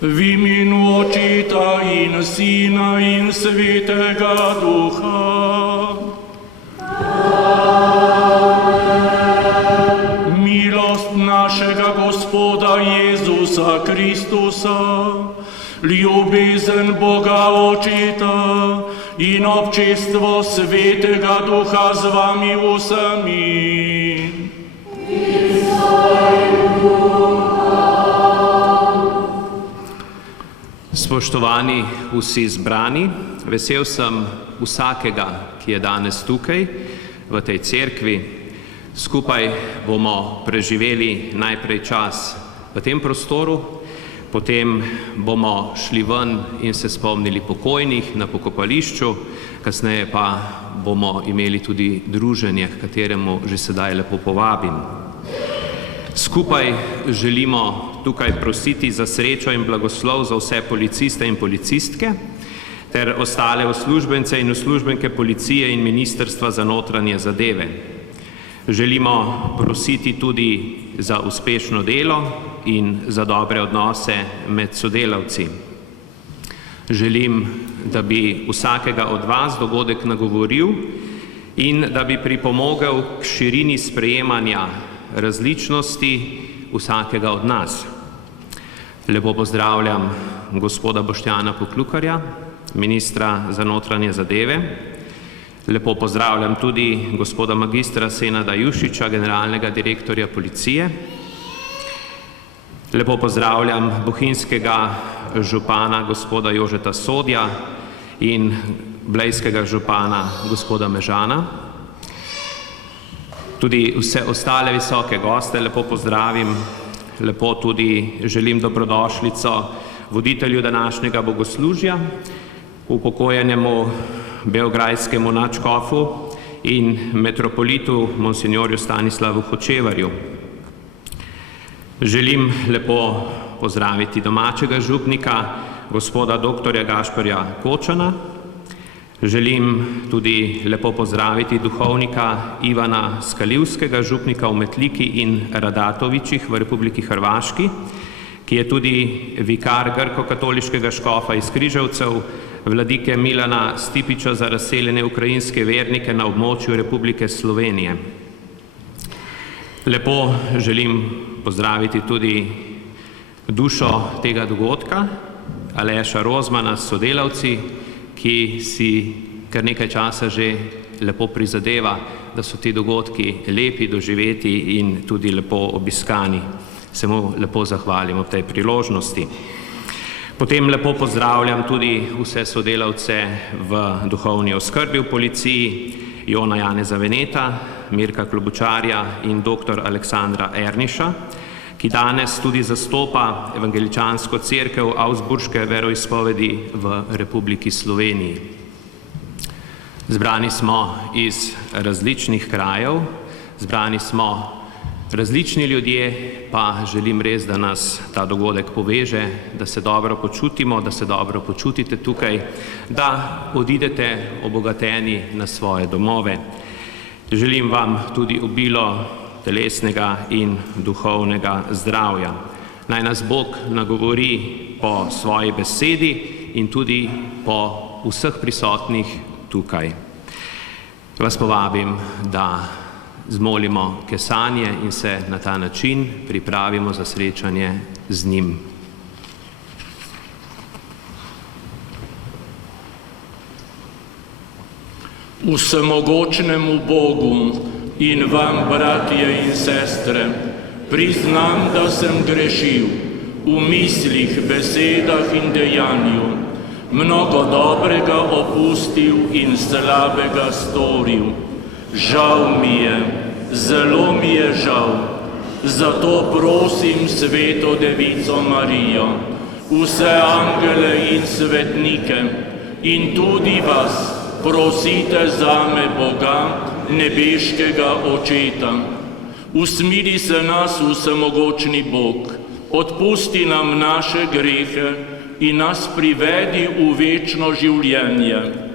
V imenu Očeta in Sina in Svetega Duha. Amen. Milost našega Gospoda Jezusa Kristusa, ljubezen Boga Očeta in občestvo Svetega Duha z vami vsemi. Spoštovani vsi zbrani, vesel sem vsakega, ki je danes tukaj v tej cerkvi. Skupaj bomo preživeli najprej čas v tem prostoru, potem bomo šli ven in se spomnili pokojnih na pokopališču, kasneje pa bomo imeli tudi druženje, k kateremu že sedaj lepo povabim. Skupaj želimo tukaj prositi za srečo in blagoslov za vse policiste in policistke ter ostale uslužbence in uslužbenke policije in Ministrstva za notranje zadeve. Želimo prositi tudi za uspešno delo in za dobre odnose med sodelavci. Želim, da bi vsakega od vas dogodek nagovoril in da bi pripomogel k širini sprejemanja različnosti vsakega od nas. Lepo pozdravljam gospoda Boštjana Poklukarja, ministra za notranje zadeve. Lepo pozdravljam tudi gospoda magistra Senada Jušiča, generalnega direktorja policije. Lepo pozdravljam bohinjskega župana gospoda Jožeta Sodja in blejskega župana gospoda Mežana. Tudi vse ostale visoke goste lepo pozdravim, lepo tudi želim dobrodošlico voditelju današnjega bogoslužja, upokojenemu beograjskemu nadškofu in metropolitu monsignorju Stanislavu Hočevarju. Želim lepo pozdraviti domačega župnika, gospoda dr. Gašperja Kočana. Želim tudi lepo pozdraviti duhovnika Ivana Skalivskega, župnika v Metliki in Radatovičih v Republiki Hrvaški, ki je tudi vikar grko-katoliškega škofa iz Križevcev, vladike Milana Stipiča za razseljene ukrajinske vernike na območju Republike Slovenije. Lepo želim pozdraviti tudi dušo tega dogodka, Aleša Rozmana s sodelavci, ki si kar nekaj časa že lepo prizadeva, da so ti dogodki lepi doživeti in tudi lepo obiskani. Se mu lepo zahvalim ob tej priložnosti. Potem lepo pozdravljam tudi vse sodelavce v duhovni oskrbi v policiji, Jona Janeza Veneta, Mirka Klobučarja in dr. Aleksandra Erniša, ki danes tudi zastopa evangeličansko cerkev Augsburške veroizpovedi v Republiki Sloveniji. Zbrani smo iz različnih krajev, zbrani smo različni ljudje, pa želim res, da nas ta dogodek poveže, da se dobro počutimo, da se dobro počutite tukaj, da odidete obogateni na svoje domove. Želim vam tudi obilo telesnega in duhovnega zdravja. Naj nas Bog nagovori po svoji besedi in tudi po vseh prisotnih tukaj. Vas povabim, da zmolimo kesanje in se na ta način pripravimo za srečanje z njim. Vsemogočnemu Bogu in vam, bratje in sestre, priznam, da sem grešil v mislih, besedah in dejanju, mnogo dobrega opustil in slabega storil. Žal mi je, zelo mi je žal, zato prosim Sveto Devico Marijo, vse angele in svetnike in tudi vas, prosite zame Boga, nebeškega Očeta. Usmili se nas, vsemogočni Bog, odpusti nam naše grehe in nas privedi v večno življenje.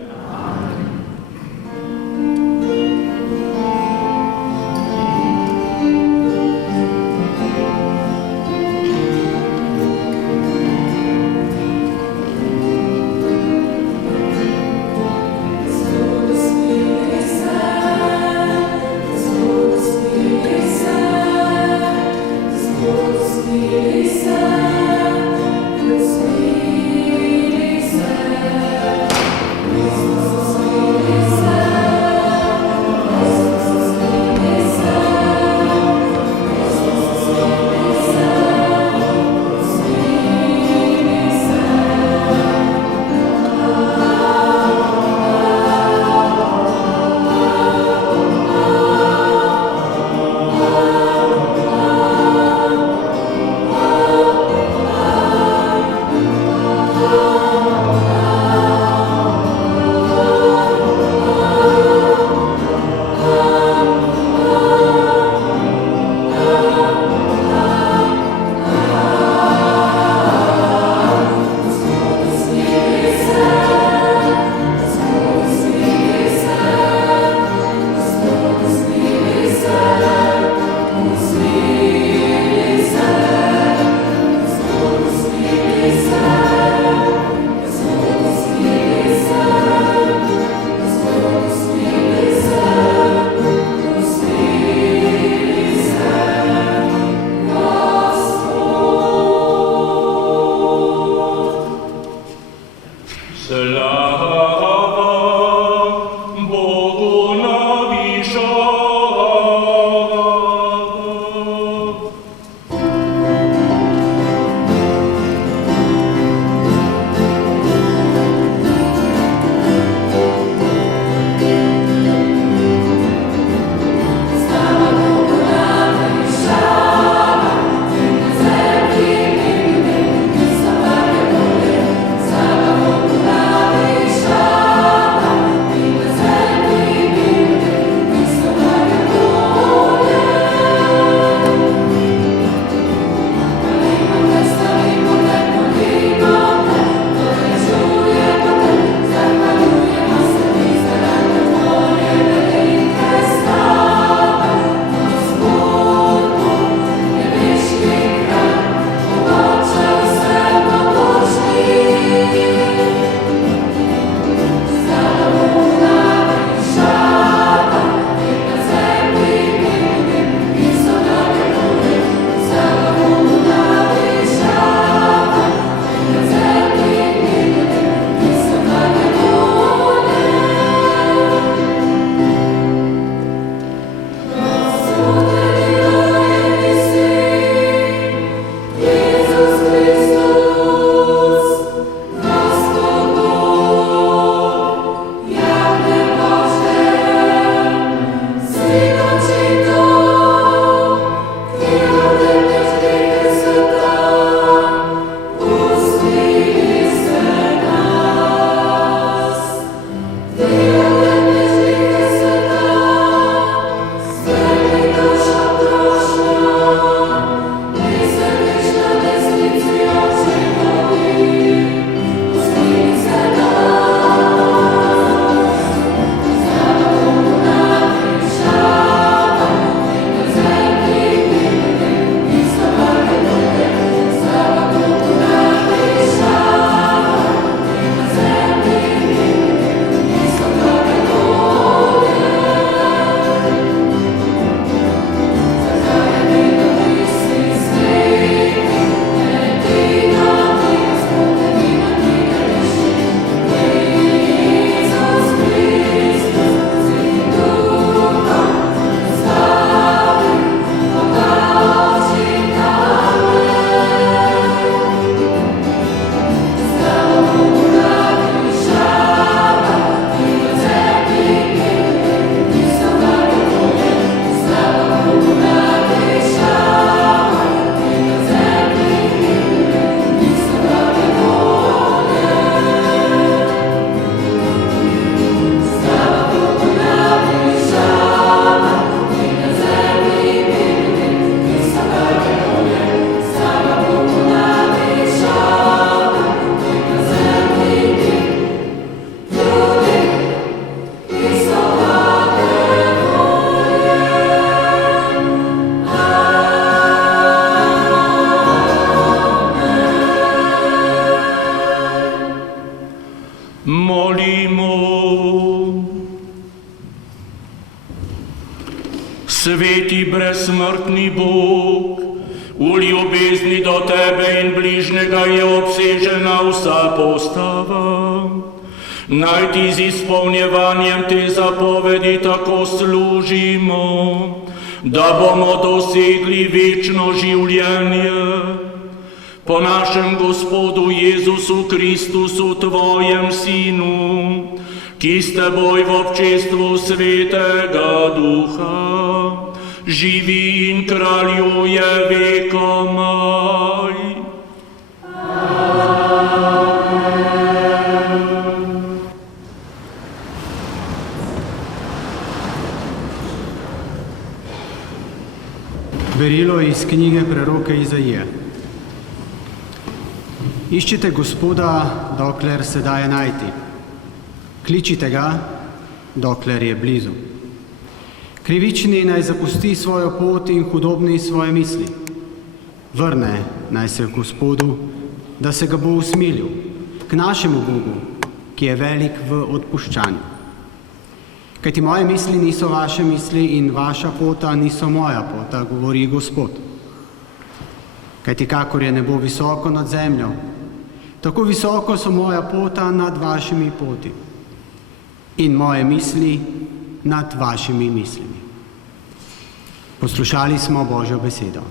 Sveti brezsmrtni Bog, v ljubezni do tebe in bližnjega je obsežena vsa postava. Naj ti z izpolnjevanjem te zapovedi tako služimo, da bomo dosegli večno življenje. Po našem Gospodu Jezusu Kristusu, tvojem Sinu, ki s teboj v občestvu Svetega Duha živi in kraljuje vekomaj. Berilo iz knjige preroka Izaije. Iščite Gospoda, dokler se daje najti. Kličite ga, dokler je blizu. Krivični naj zapusti svojo pot in hudobni svoje misli. Vrne naj se k Gospodu, da se ga bo usmilil, k našemu Bogu, ki je velik v odpuščanju. Kajti moje misli niso vaše misli in vaša pota niso moja pota, govori Gospod. Kajti kakor je nebo visoko nad zemljo, tako visoko so moja pota nad vašimi poti in moje misli nad vašimi mislimi. Poslušali smo Božjo besedo.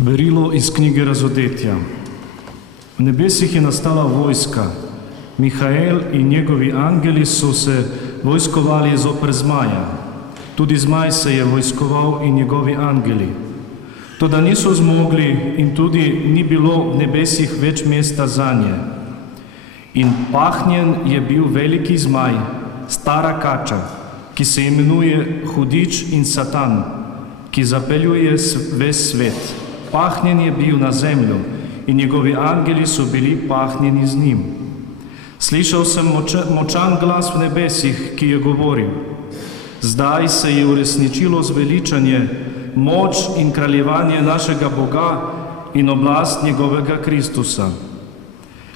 Berilo iz knjige Razodetja. V nebesih je nastala vojska. Mihael in njegovi angeli so se vojskovali zoper zmaja. Tudi zmaj se je vojskoval in njegovi angeli. Toda niso zmogli in tudi ni bilo v nebesih več mesta zanje. In pahnjen je bil veliki zmaj, stara kača, ki se imenuje Hudič in Satan, ki zapeljuje ves svet. Pahnjen je bil na zemljo in njegovi angeli so bili pahnjeni z njim. Slišal sem močan glas v nebesih, ki je govoril: zdaj se je uresničilo zveličanje, moč in kraljevanje našega Boga in oblast njegovega Kristusa.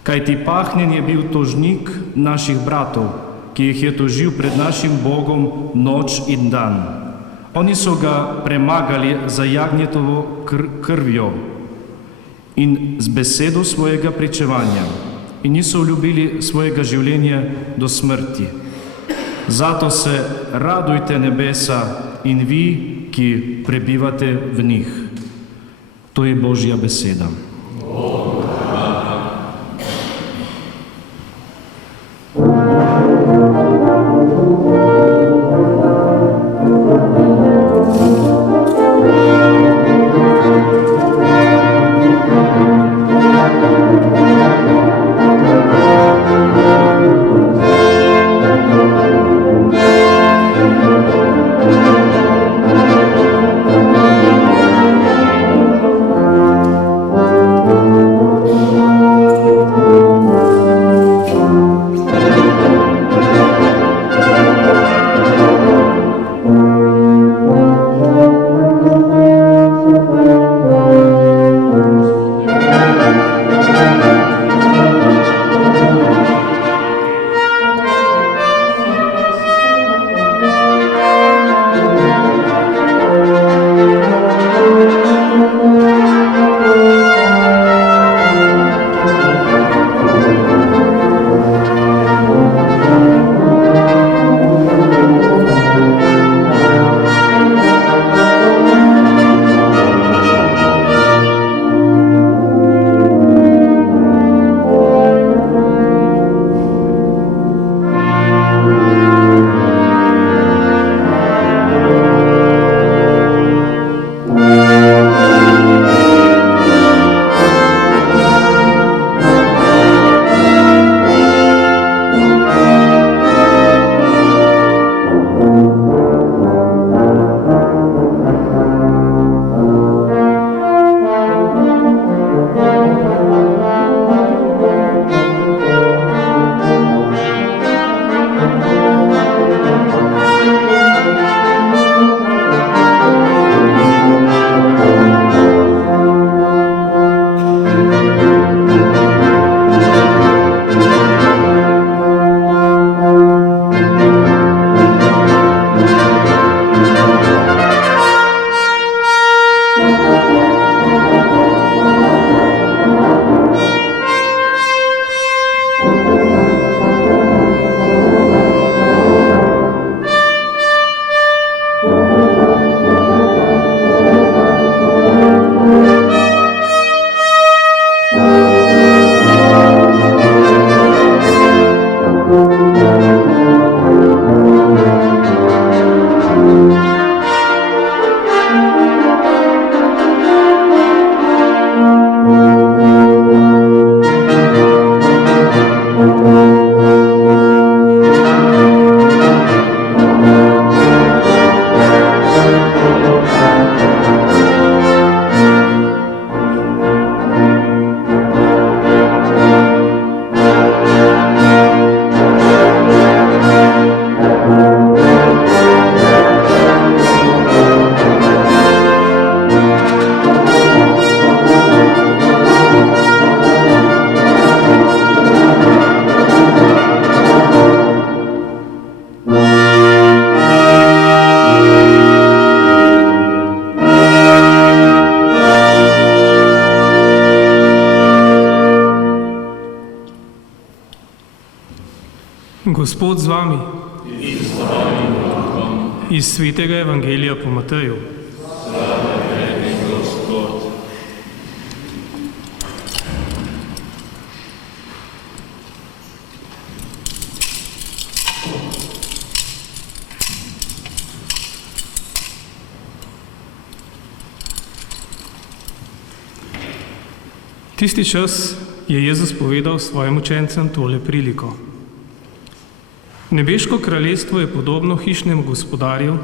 Kajti pahnjen je bil tožnik naših bratov, ki jih je tožil pred našim Bogom noč in dan. Oni so ga premagali za jagnjetovo krvjo in z besedo svojega pričevanja in niso ljubili svojega življenja do smrti. Zato se radujte nebesa in vi, ki prebivate v njih. To je Božja beseda. Gospod z vami. Iz svetega evangelija po Mateju. Tisti čas je Jezus povedal svojim učencem tole priliko. Nebeško kraljestvo je podobno hišnemu gospodarju,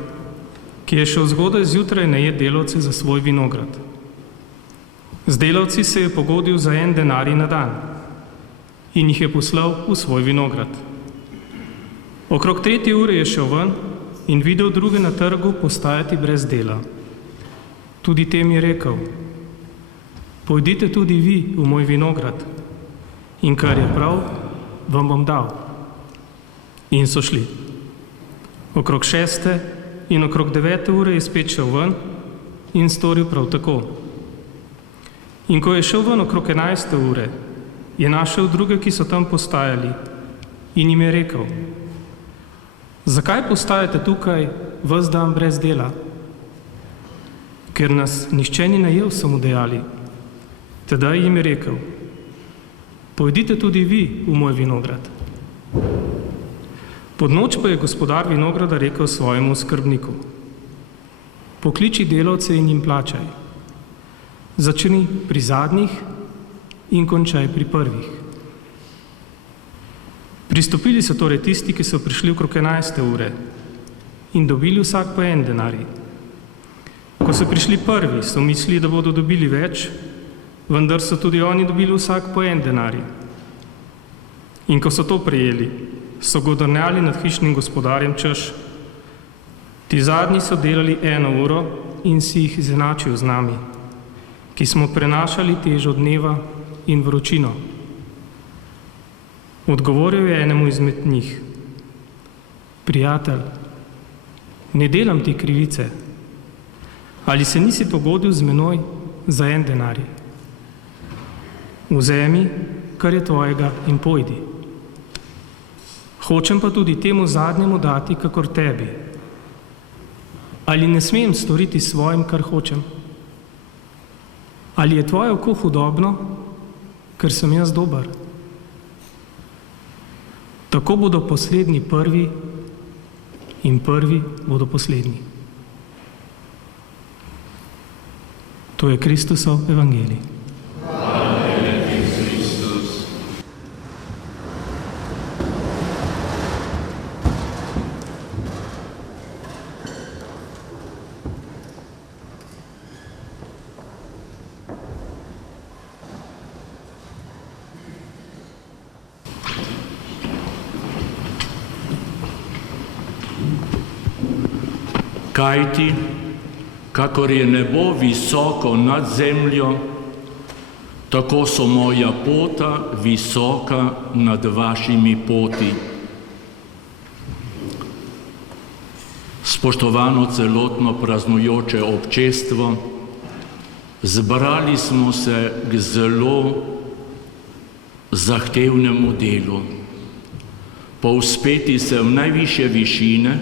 ki je šel zgodaj zjutraj najet delavce za svoj vinograd. Z delavci se je pogodil za 1 denarij na dan. in jih je poslal v svoj vinograd. Okrog 3. ure je šel ven in videl druge na trgu postajati brez dela. Tudi tem je rekel: pojdite tudi vi v moj vinograd in kar je prav, vam bom dal. In so šli. Okrog 6. in okrog 9. ure je spet šel ven in storil prav tako. In ko je šel ven okrog 11. ure, je našel druge, ki so tam postajali, in jim je rekel: zakaj postajate tukaj ves dan brez dela? Ker nas nihče ni najel, so mu dejali. Tedaj jim je rekel: pojdite tudi vi v moj vinograd. Pod noč pa je gospodar vinograda rekel svojemu skrbniku: pokliči delavce in jim plačaj. Začni pri zadnjih in končaj pri prvih. Pristopili so torej tisti, ki so prišli okrog 11. ure in dobili vsak po 1 denarij. Ko so prišli prvi, so mislili, da bodo dobili več, vendar so tudi oni dobili vsak po 1 denarij. In ko so to prejeli, so godrnjali nad hišnim gospodarjem, češ: ti zadnji so delali 1 uro in si jih izenačil z nami, ki smo prenašali težo dneva in vročino. Odgovoril je enemu izmed njih: prijatelj, ne delam ti krivice. Ali se nisi pogodil z menoj za 1 denarij? Vzemi, kar je tvojega, in pojdi. Hočem pa tudi temu zadnjemu dati, kakor tebi. Ali ne smem storiti svojim, kar hočem? Ali je tvoje oko hudobno, ker sem jaz dober? Tako bodo poslednji prvi in prvi bodo poslednji. To je Kristusov evangelij. Kajti, kakor je nebo visoko nad zemljo, tako so moja pota visoka nad vašimi poti. Spoštovano celotno praznujoče občestvo, zbrali smo se k zelo zahtevnemu delu. Povzpeti se v najvišje višine,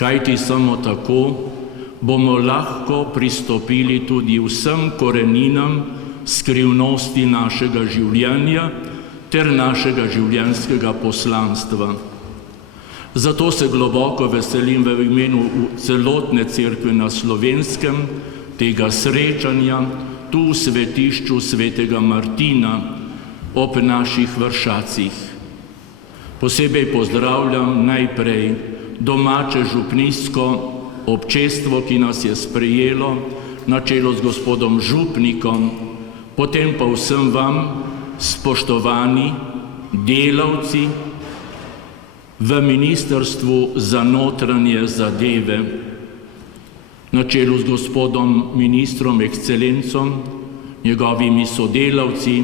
kajti samo tako bomo lahko pristopili tudi vsem koreninam skrivnosti našega življenja ter našega življenjskega poslanstva. Zato se globoko veselim v imenu celotne cerkve na Slovenskem tega srečanja tu v svetišču svetega Martina ob naših vršacih. Posebej pozdravljam najprej domače župnijsko občestvo, ki nas je sprejelo na čelu z gospodom župnikom, potem pa vsem vam, spoštovani delavci v Ministrstvu za notranje zadeve, na čelu z gospodom ministrom ekscelencom, njegovimi sodelavci,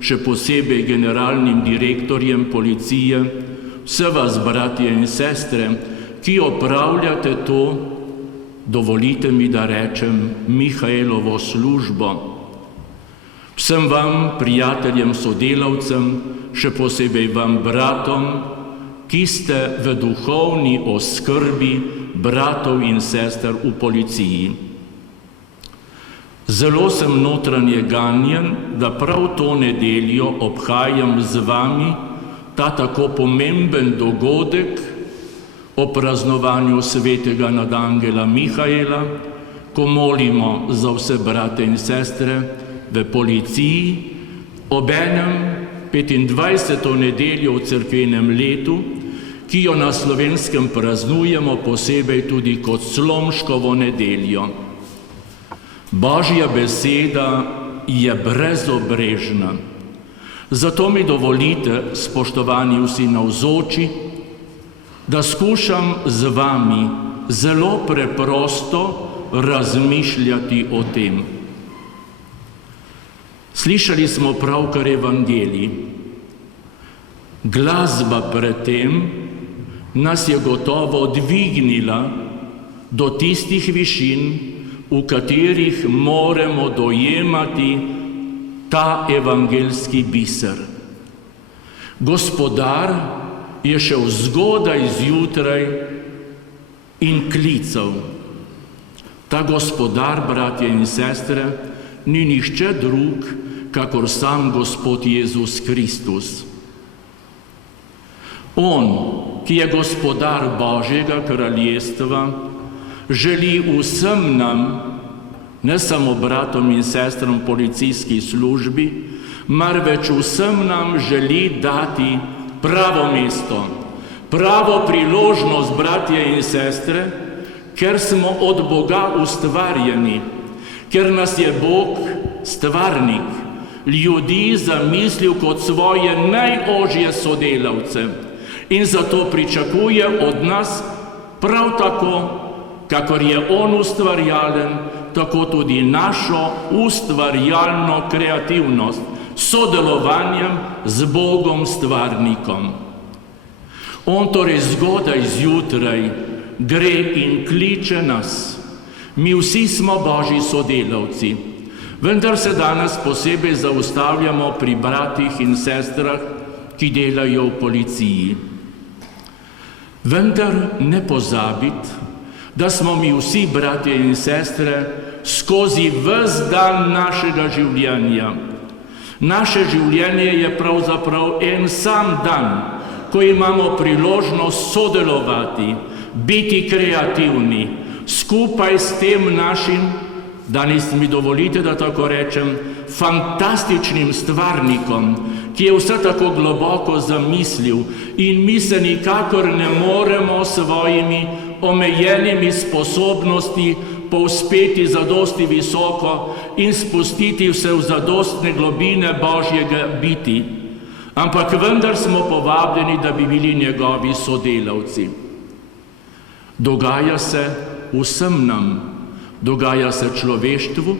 še posebej generalnim direktorjem policije, vse vas, bratje in sestre, ki opravljate to, dovolite mi, da rečem, Mihaelovo službo. Vsem vam, prijateljem, sodelavcem, še posebej vam, bratom, ki ste v duhovni oskrbi bratov in sester v policiji. Zelo sem notranje ganjen, da prav to nedeljo obhajam z vami ta tako pomemben dogodek o praznovanju svetega nadangela Mihaela, ko molimo za vse brate in sestre v policiji, obenem 25. nedeljo v cerkvenem letu, ki jo na Slovenskem praznujemo posebej tudi kot Slomškovo nedeljo. Božja beseda je brezobrežna. Zato mi dovolite, spoštovani vsi navzoči, da skušam z vami zelo preprosto razmišljati o tem. Slišali smo pravkar evangelij. Glasba pred tem nas je gotovo dvignila do tistih višin, v katerih moramo dojemati ta evangeljski biser. Gospodar je šel zgodaj zjutraj in klical. Ta gospodar, bratje in sestre, ni nihče drug, kakor sam Gospod Jezus Kristus. On, ki je gospodar Božjega kraljestva, želi vsem nam, ne samo bratom in sestram v policijski službi, marveč vsem nam želi dati pravo mesto, pravo priložnost, bratje in sestre, ker smo od Boga ustvarjeni, ker nas je Bog, stvarnik, ljudi zamislil kot svoje najožje sodelavce in zato pričakuje od nas prav tako, kakor je on ustvarjalen, tako tudi našo ustvarjalno kreativnost, sodelovanjem z Bogom stvarnikom. On torej zgodaj zjutraj gre in kliče nas. Mi vsi smo Božji sodelavci, vendar se danes posebej zaustavljamo pri bratih in sestrah, ki delajo v policiji. Vendar ne pozabiti, da smo mi vsi, bratje in sestre, skozi ves dan našega življenja. Naše življenje je pravzaprav en sam dan, ko imamo priložnost sodelovati, biti kreativni, skupaj s tem našim, danes mi dovolite, da tako rečem, fantastičnim stvarnikom, ki je vse tako globoko zamislil in mi se nikakor ne moremo svojimi omejenimi sposobnosti povzpeti zadosti visoko in spustiti vse v zadostne globine Božjega biti. Ampak vendar smo povabljeni, da bi bili njegovi sodelavci. Dogaja se vsem nam, dogaja se človeštvu,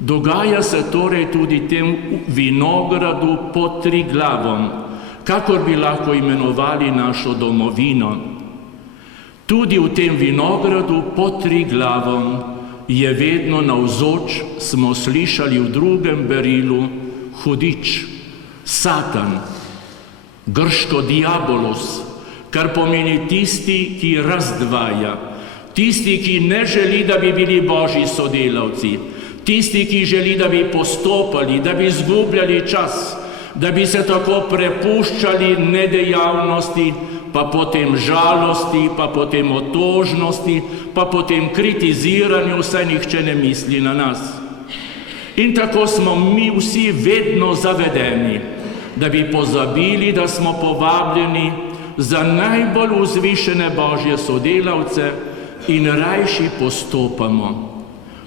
dogaja se torej tudi tem vinogradu pod Triglavom, kakor bi lahko imenovali našo domovino. Tudi v tem vinogradu pod Triglavom je vedno navzoč, smo slišali v drugem berilu, hudič, Satan, grško diabolos, kar pomeni tisti, ki razdvaja, tisti, ki ne želi, da bi bili Božji sodelavci, tisti, ki želi, da bi postopali, da bi izgubljali čas, da bi se tako prepuščali nedejavnosti, pa potem žalosti, pa potem otožnosti, pa potem kritiziranju, saj nihče ne misli na nas. In tako smo mi vsi vedno zavedeni, da bi pozabili, da smo povabljeni za najbolj vzvišene Božje sodelavce in rajši postopamo.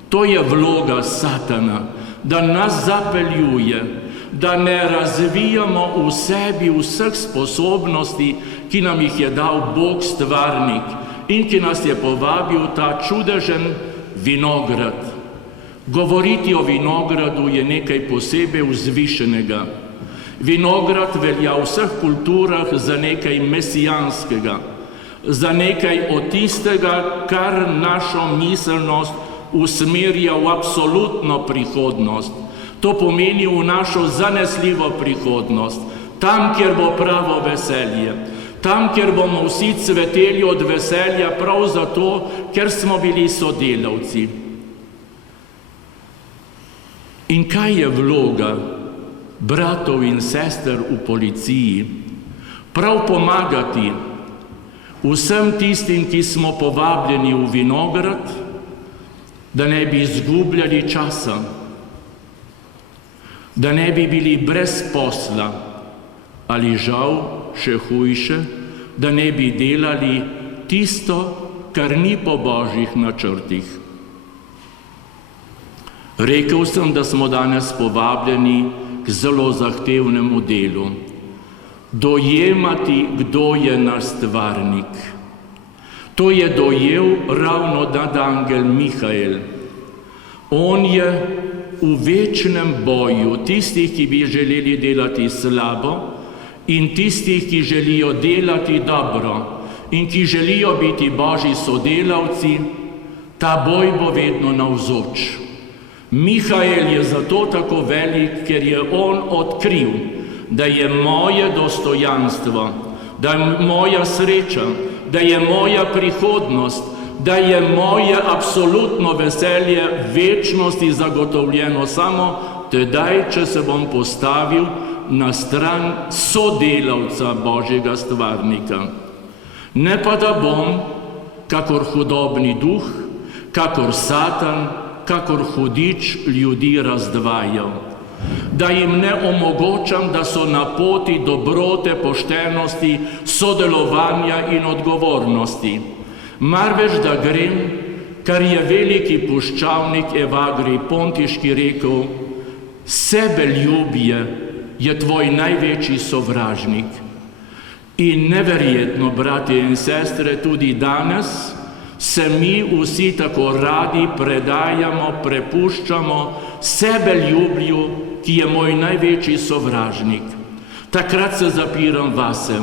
To je vloga Satana, da nas zapeljuje, da ne razvijamo v sebi vseh sposobnosti, ki nam jih je dal Bog stvarnik in ki nas je povabil ta čudežen vinograd. Govoriti o vinogradu je nekaj posebej vzvišenega. Vinograd velja v vseh kulturah za nekaj mesijanskega, za nekaj od tistega, kar našo miselnost usmerja v absolutno prihodnost. To pomeni v našo zanesljivo prihodnost, tam, kjer bo pravo veselje, tam, kjer bomo vsi cveteli od veselja, prav zato, ker smo bili sodelavci. In kaj je vloga bratov in sester v policiji? Prav pomagati vsem tistim, ki smo povabljeni v vinograd, da ne bi izgubljali časa, da ne bi bili brez posla ali žal, še hujše, da ne bi delali tisto, kar ni po Božjih načrtih. Rekel sem, da smo danes povabljeni k zelo zahtevnemu delu. Dojemati, kdo je naš stvarnik. To je dojel ravno nadangel Mihael. On je v večnem boju tistih, ki bi želeli delati slabo, in tistih, ki želijo delati dobro in ki želijo biti Božji sodelavci, ta boj bo vedno navzoč. Mihael je zato tako velik, ker je on odkril, da je moje dostojanstvo, da je moja sreča, da je moja prihodnost, da je moje absolutno veselje večnosti zagotovljeno samo tedaj, če se bom postavil na stran sodelavca Božjega stvarnika. Ne pa da bom, kakor hudobni duh, kakor Satan, kakor hudič ljudi razdvajal. Da jim ne omogočam, da so na poti dobrote, poštenosti, sodelovanja in odgovornosti. Marveč da grem, kar je veliki puščavnik Evagrij Pontiški rekel, sebeljubje je tvoj največji sovražnik. In neverjetno, bratje in sestre, tudi danes se mi vsi tako radi predajamo, prepuščamo sebeljublju, ki je moj največji sovražnik. Takrat se zapiram vase,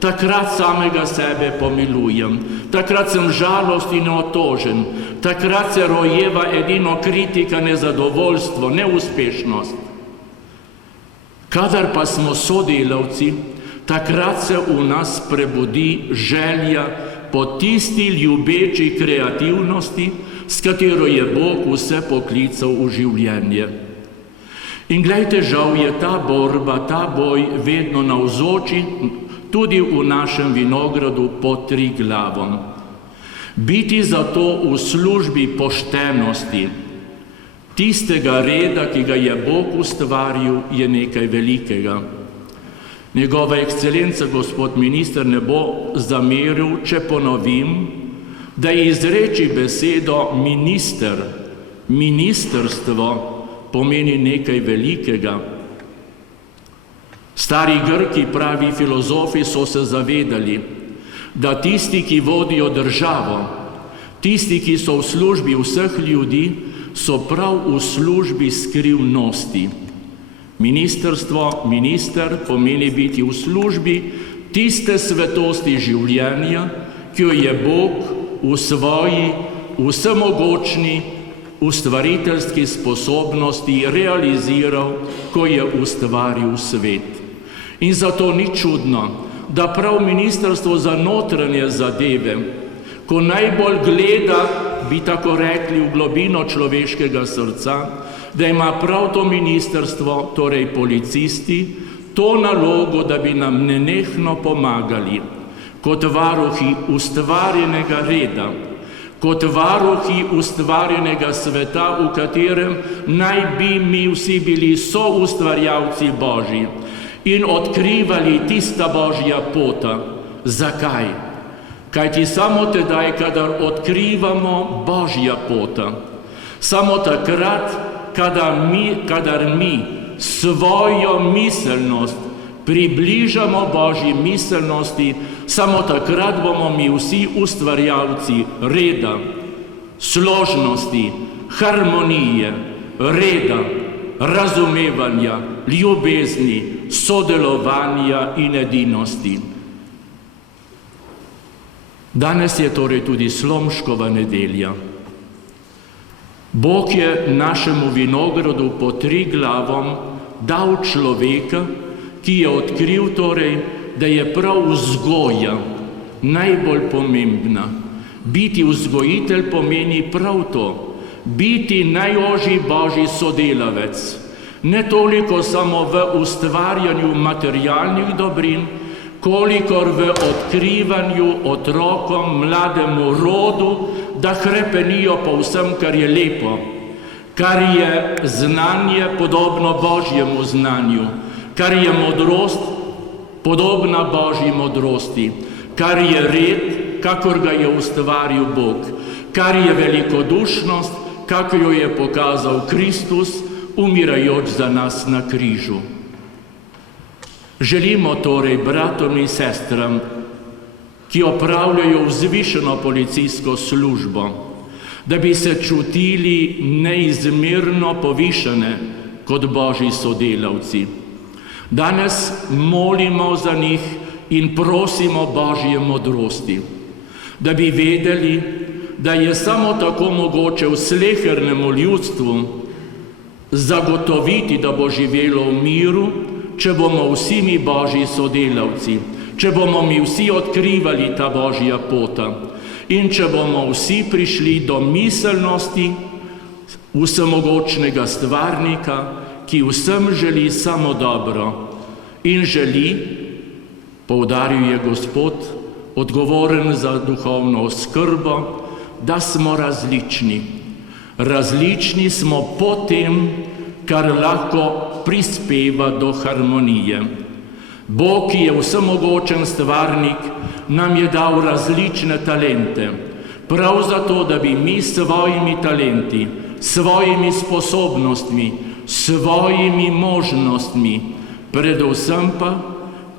takrat samega sebe pomilujem, takrat sem žalosten in otožen, takrat se rojeva edino kritika, nezadovoljstvo, neuspešnost. Kadar pa smo sodelavci, takrat se v nas prebudi želja po tisti ljubeči kreativnosti, s katero je Bog vse poklical v življenje. In glejte, žal je ta borba, ta boj vedno navzoči tudi v našem vinogradu pod Triglavom. Biti zato v službi poštenosti, tistega reda, ki ga je Bog ustvaril, je nekaj velikega. Njegova ekscelenca, gospod minister, ne bo zameril, če ponovim, da izreči besedo minister, ministrstvo pomeni nekaj velikega. Stari Grki, pravi filozofi, so se zavedali, da tisti, ki vodijo državo, tisti, ki so v službi vseh ljudi, so prav v službi skrivnosti. Ministrstvo, minister pomeni biti v službi tiste svetosti življenja, ki jo je Bog v svoji vsemogočni ustvariteljski sposobnosti realiziral, ko je ustvaril svet. In zato ni čudno, da prav Ministrstvo za notranje zadeve, ko najbolj gleda, bi tako rekli, v globino človeškega srca, da ima prav to ministrstvo, torej policisti, to nalogo, da bi nam nenehno pomagali kot varuhi ustvarjenega reda, kot varuhi ustvarjenega sveta, v katerem naj bi mi vsi bili soustvarjalci Božji in odkrivali tista Božja pota. Zakaj? Kajti samo tedaj, kadar odkrivamo Božja pota, samo takrat, kadar mi svojo miselnost približamo Božji miselnosti, samo takrat bomo mi vsi ustvarjalci reda, složnosti, harmonije, reda, razumevanja, ljubezni, sodelovanja in edinosti. Danes je torej tudi Slomškova nedelja. Bog je našemu vinogradu pod Triglavom dal človeka, ki je odkril torej, da je prav vzgoja najbolj pomembna. Biti vzgojitelj pomeni prav to, biti najožji Božji sodelavec. Ne toliko samo v ustvarjanju materialnih dobrin, kolikor v odkrivanju otrokom, mlademu rodu, da hrepenijo po vsem, kar je lepo, kar je znanje podobno Božjemu znanju, kar je modrost podobna Božji modrosti, kar je red, kakor ga je ustvaril Bog, kar je velikodušnost, kakor jo je pokazal Kristus umirajoč za nas na križu. Želimo torej bratom in sestram, ki opravljajo vzvišeno policijsko službo, da bi se čutili neizmerno povišene kot Božji sodelavci. Danes molimo za njih in prosimo Božje modrosti, da bi vedeli, da je samo tako mogoče v slehernemu ljudstvu zagotoviti, da bo živelo v miru, če bomo vsi mi Božji sodelavci, če bomo mi vsi odkrivali ta Božja pota in če bomo vsi prišli do miselnosti vsemogočnega stvarnika, ki vsem želi samo dobro in želi, poudaril je Gospod, odgovoren za duhovno oskrbo, da smo različni. Različni smo po tem, kar lahko prispeva do harmonije. Bog, ki je vsemogočen stvarnik, nam je dal različne talente, prav zato, da bi mi s svojimi talenti, svojimi sposobnostmi, svojimi možnostmi, predvsem pa,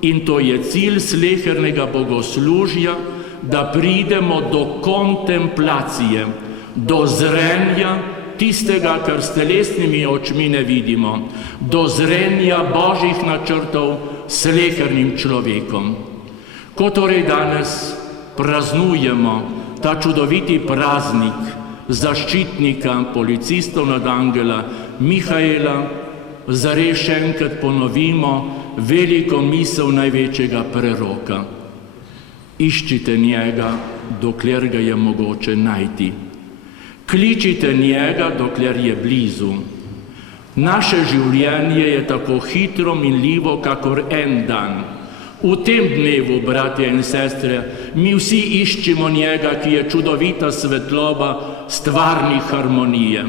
in to je cilj slehernega bogoslužja, da pridemo do kontemplacije, do zrenja tistega, kar s telesnimi očmi ne vidimo, do zrenja Božjih načrtov s slehernim človekom. Ko torej danes praznujemo ta čudoviti praznik zaščitnika, policistov nad angela Mihaela, zares še enkrat ponovimo veliko misel največjega preroka. Iščite njega, dokler ga je mogoče najti. Kličite njega, dokler je blizu. Naše življenje je tako hitro minljivo, kakor en dan. V tem dnevu, bratje in sestre, mi vsi iščimo njega, ki je čudovita svetloba stvarni harmonije.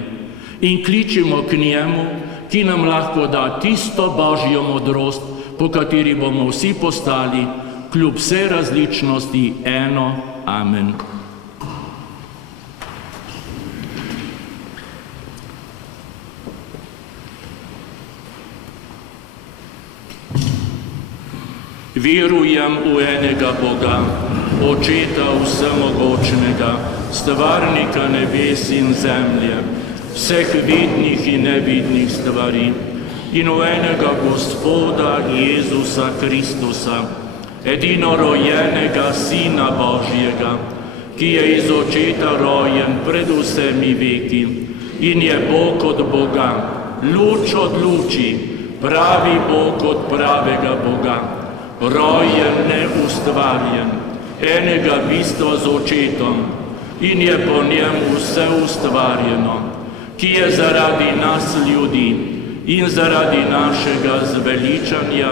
In kličimo k njemu, ki nam lahko da tisto Božjo modrost, po kateri bomo vsi postali, kljub vse različnosti, eno. Amen. Verujem v enega Boga, Očeta vsemogočnega, stvarnika nebes in zemlje, vseh vidnih in nevidnih stvari, in v enega Gospoda Jezusa Kristusa, edinorojenega Sina Božjega, ki je iz Očeta rojen pred vsemi veki in je Bog od Boga, luč od luči, pravi Bog od pravega Boga, rojen, neustvarjen, enega bistva z Očetom, in je po njemu vse ustvarjeno, ki je zaradi nas ljudi in zaradi našega zveličanja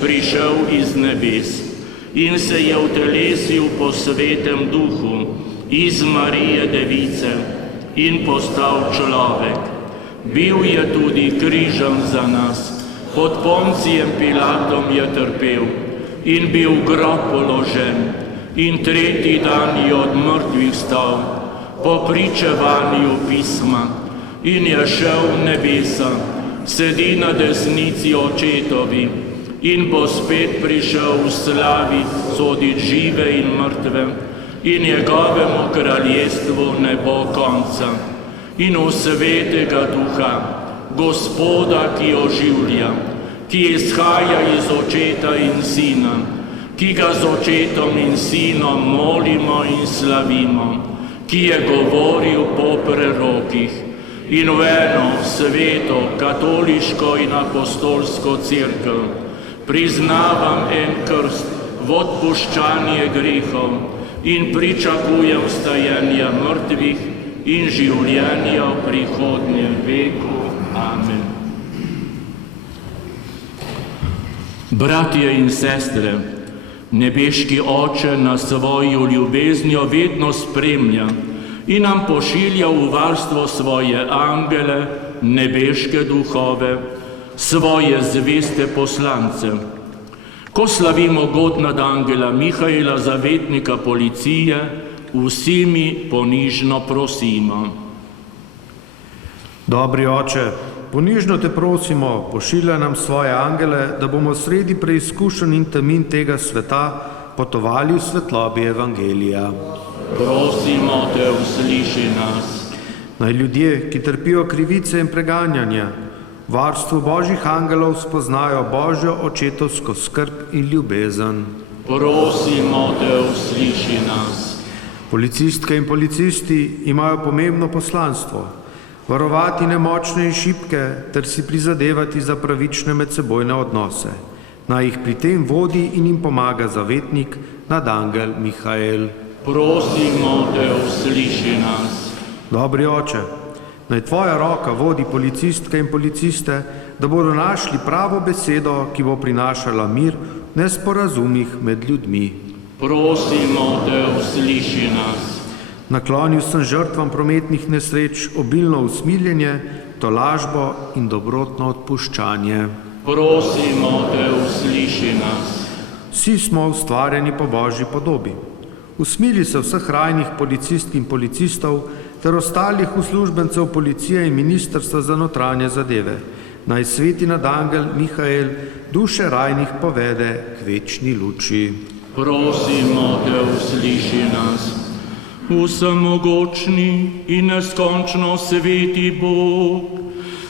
prišel iz nebes in se je utelesil po svetem duhu iz Marije Device in postal človek. Bil je tudi križan za nas, pod Poncijem Pilatom je trpel in bil v grob položen in tretji dan je od mrtvih stal po pričevanju pisma in je šel v nebesa, sedi na desnici Očetovi in bo spet prišel v slavi soditi žive in mrtve in njegovemu kraljestvu ne bo konca. In v svetega duha, Gospoda, ki oživlja, ki izhaja iz Očeta in Sina, ki ga z Očetom in Sinom molimo in slavimo, ki je govoril po prerokih, in v eno sveto, katoliško in apostolsko cerkev priznavam en krst v odpuščanje grehov in pričakujem vstajenja mrtvih in življenja v prihodnjem veku. Amen. Bratje in sestre, nebeški Oče nas svojo ljubeznijo vedno spremlja in nam pošilja v varstvo svoje angele, nebeške duhove, svoje zveste poslance. Ko slavimo god nad angela Mihaela, zavetnika policije, vsi mi ponižno prosimo. Dobri Oče, ponižno te prosimo, pošilja nam svoje angele, da bomo sredi preizkušenj in temin tega sveta potovali v svetlobi Evangelija. Prosimo te, usliši nas. Naj ljudje, ki trpijo krivice in preganjanja, v varstvu Božjih angelov spoznajo Božjo očetovsko skrb in ljubezen. Prosimo te, usliši nas. Policistke in policisti imajo pomembno poslanstvo, varovati nemočne in šibke ter si prizadevati za pravične medsebojne odnose. Naj jih pri tem vodi in jim pomaga zavetnik nadangel Mihael. Prosimo te, usliši nas. Dobri oče, naj tvoja roka vodi policistke in policiste, da bodo našli pravo besedo, ki bo prinašala mir v nesporazumih med ljudmi. Prosimo te, usliši nas. Naklonil sem žrtvam prometnih nesreč obilno usmiljenje, tolažbo in dobrotno odpuščanje. Prosimo te, usliši nas. Vsi smo ustvarjeni po Božji podobi. Usmili se vseh rajnih policistk in policistov ter ostalih uslužbencev policije in ministrstva za notranje zadeve. Naj sveti nadangel Mihael duše rajnih povede k večni luči. Prosimo te, usliši nas. Vsemogočni in neskončno sveti Bog,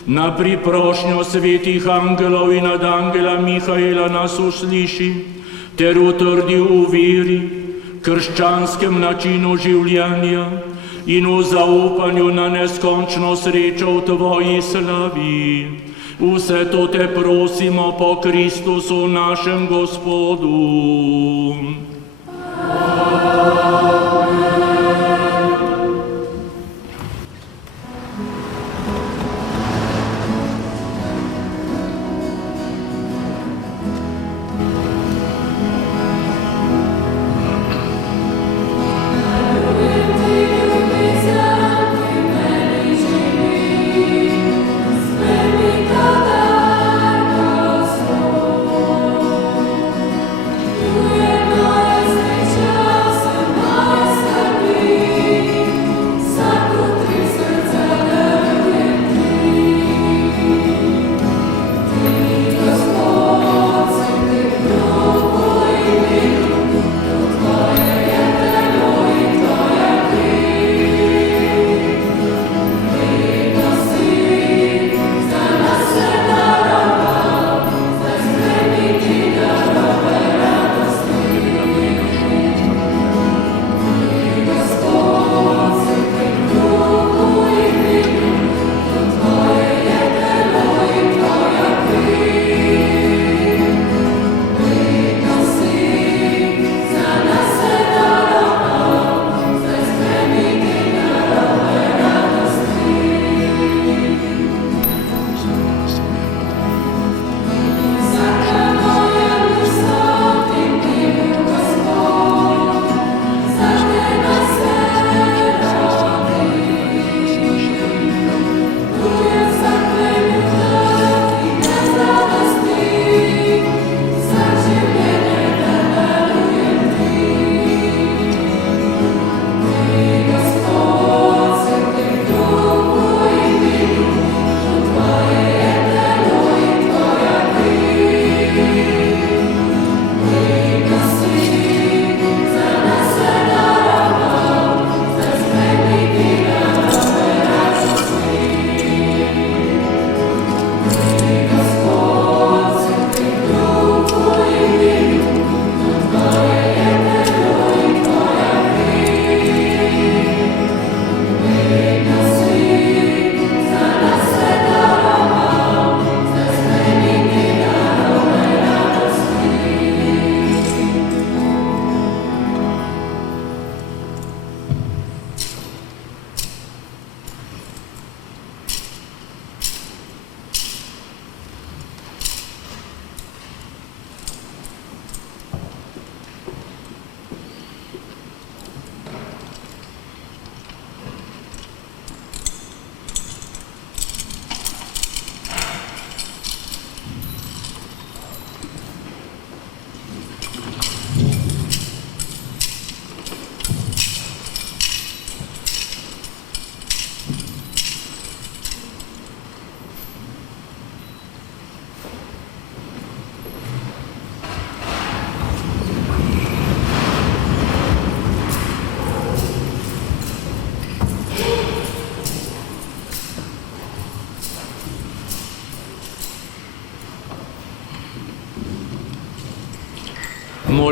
na priprošnjo svetih angelov in nadangela Mihaela nas usliši, ter utrdi v veri, krščanskem načinu življenja in v zaupanju na neskončno srečo v tvoji slavi. Vse to te prosimo po Kristusu našem Gospodu. Moja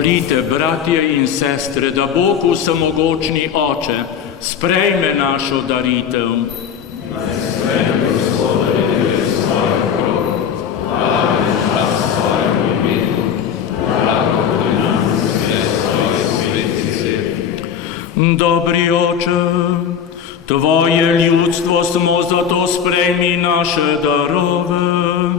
Dovolite, bratje in sestre, da Bog vsemogočni Oče sprejme našo daritev. Dobri Oče, Tvoje ljudstvo smo, zato sprejmi naše darove,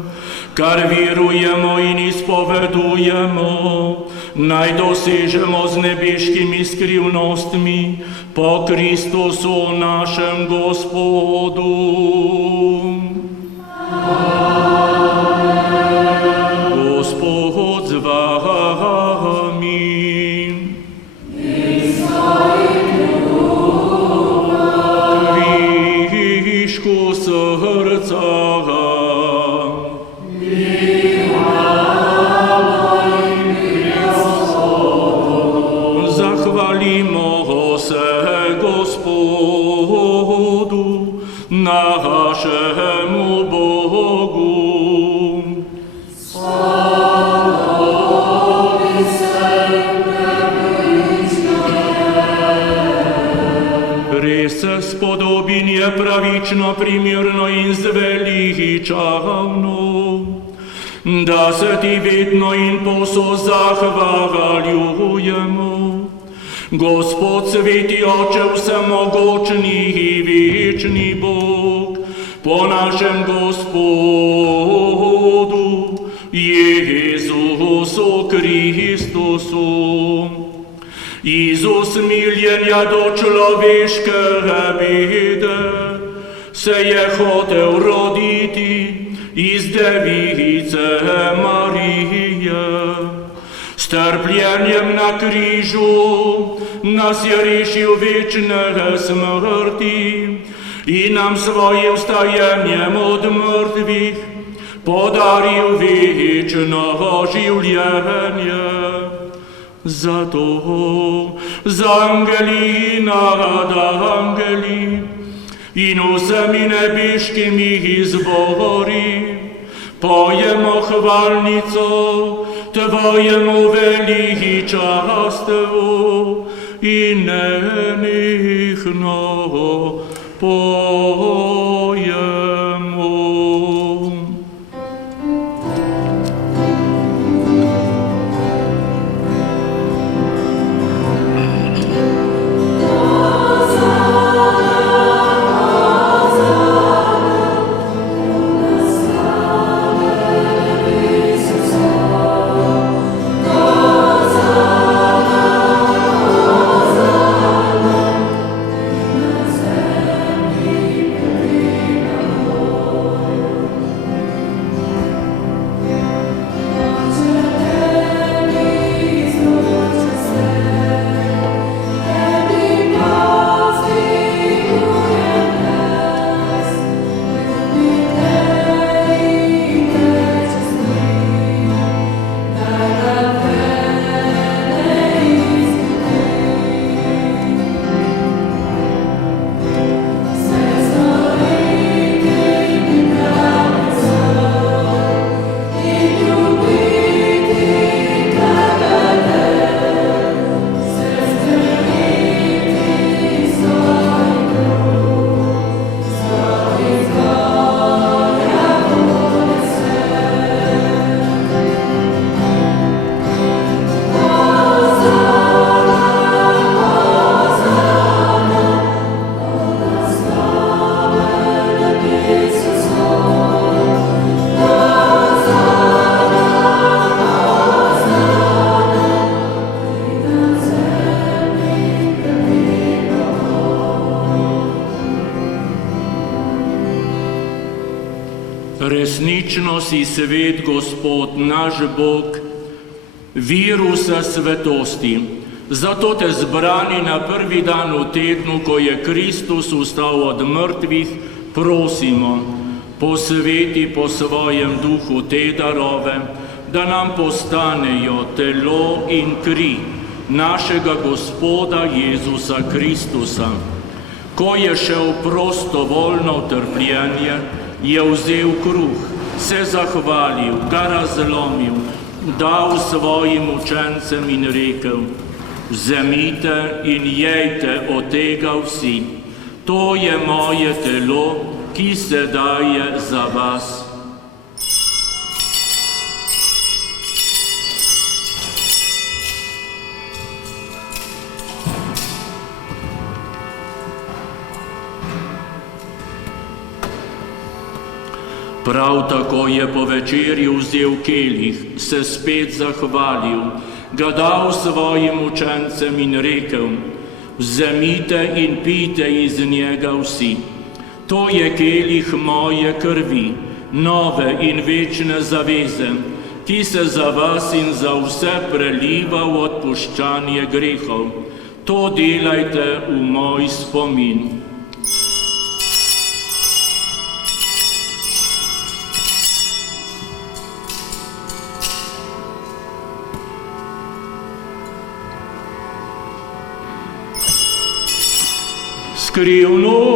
kar virujemo in izpovedujemo, naj dosežemo z nebeškimi skrivnostmi po Kristusu našem Gospodu. Gospod z vami. Kvišku srca. Zahvalimo se Gospodu, našemu Bogu. Res spodobin je pravično, primirno in zveličavno, da se ti vedno in povsod zahvaljujemo. Gospod sveti Oče, vsemogočni in večni Bog, po našem Gospodu Jezusu Kristusu. Iz usmiljenja do človeške bede se je hotel roditi iz device Marije. S trpljenjem na križu nas je rešil večne smrti in nam svojim vstajenjem od mrtvih podaril večno življenje. Zato z angeli nad angeli in vsemi nebeškimi zbori pojemo hvalnico Tvojemu veličastvu in nenehno pojemo. Resnično si svet, Gospod, naš Bog, vir vse svetosti. Zato te zbrani na prvi dan v tednu, ko je Kristus vstal od mrtvih, prosimo, posveti po svojem duhu te darove, da nam postanejo telo in kri našega Gospoda Jezusa Kristusa. Ko je šel prostovoljno v trpljenje, je vzel kruh, se zahvalil, ga razlomil, dal svojim učencem in rekel: vzemite in jejte od tega vsi, to je moje telo, ki se daje za vas. Prav tako je po večerji vzel kelih, se spet zahvalil, ga dal svojim učencem in rekel: vzemite in pijte iz njega vsi. To je kelih moje krvi, nove in večne zaveze, ki se za vas in za vse preliva v odpuščanje grehov. To delajte v moj spomin. Skrivnost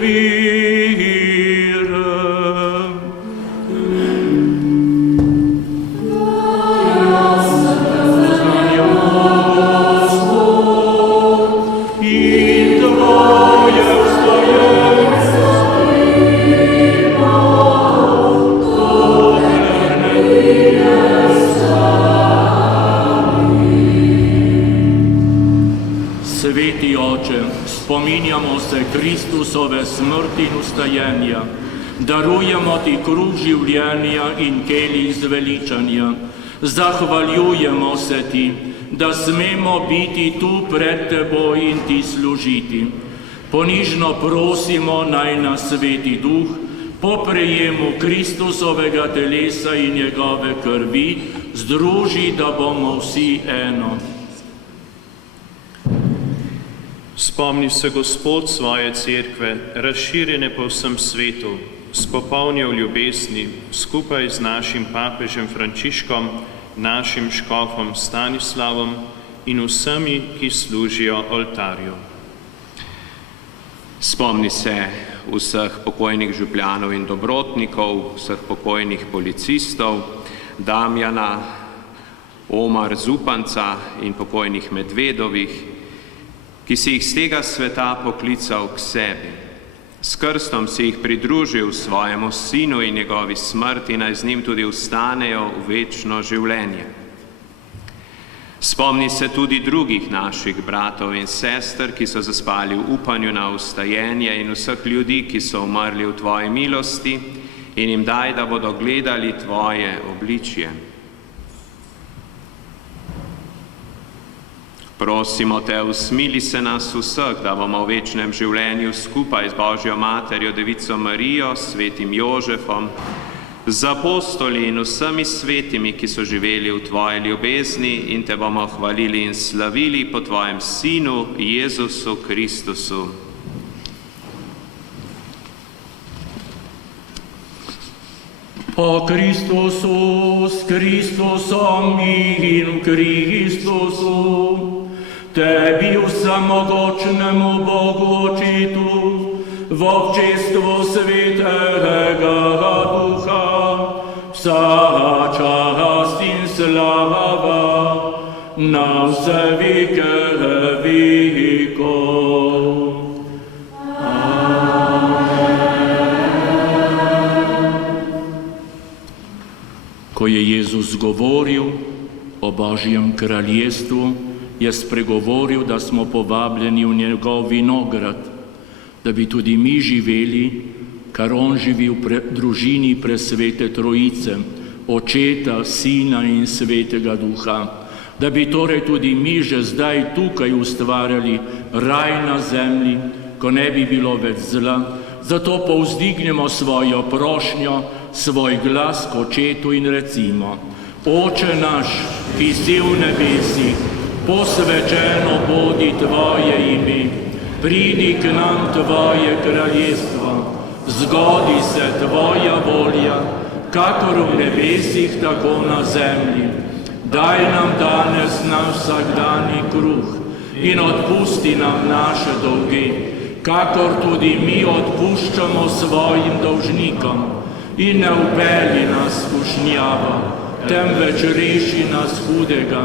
vire. In tvoje Sveti Oče, spominjamo se Kristusove smrti in vstajenja, darujemo ti kruh življenja in kelih zveličanja. Zahvaljujemo se ti, da smemo biti tu pred teboj in ti služiti. Ponižno prosimo, naj nas Sveti Duh po prejemu Kristusovega telesa in njegove krvi združi, da bomo vsi eno. Spomni se, Gospod, svoje cerkve, razširjene po vsem svetu, s popolnjo ljubezni, skupaj z našim papežem Frančiškom, našim škofom Stanislavom in vsemi, ki služijo oltarju. Spomni se vseh pokojnih župljanov in dobrotnikov, vseh pokojnih policistov, Damjana, Omar Zupanca in pokojnih Medvedovih, ki si jih z tega sveta poklical k sebi. S krstom si jih pridružil svojemu sinu in njegovi smrti, naj z njim tudi vstanejo v večno življenje. Spomni se tudi drugih naših bratov in sester, ki so zaspali v upanju na vstajenje, in vseh ljudi, ki so umrli v tvoji milosti, in jim daj, da bodo gledali tvoje obličje. Prosimo te, usmili se nas vseh, da bomo v večnem življenju skupaj z Božjo Materjo, Devico Marijo, svetim Jožefom, z apostoli in vsemi svetimi, ki so živeli v tvoji ljubezni, in te bomo hvalili in slavili po tvojem Sinu, Jezusu Kristusu. O Kristusu, s Kristusom in v Kristusu, tebi vsemogočnemu Bogu Očitu, v občestvu Svetega Duha, vsa čast in slava na vse veke vekov. Ko je Jezus govoril o Božjem kraljestvu, je spregovoril, da smo povabljeni v njegov vinograd, da bi tudi mi živeli, kar on živi v družini presvete Trojice, Očeta, Sina in Svetega Duha, da bi torej tudi mi že zdaj tukaj ustvarjali raj na zemlji, ko ne bi bilo več zla. Zato povzdignemo svojo prošnjo, svoj glas k Očetu in recimo: Oče naš, ki si v nebesih, posvečeno bodi tvoje ime, pridi k nam tvoje kraljestvo, zgodi se tvoja volja, kakor v nebesih, tako na zemlji. Daj nam danes naš vsakdanji kruh in odpusti nam naše dolge, kakor tudi mi odpuščamo svojim dolžnikom, in ne vpelji nas v skušnjavo, temveč reši nas hudega.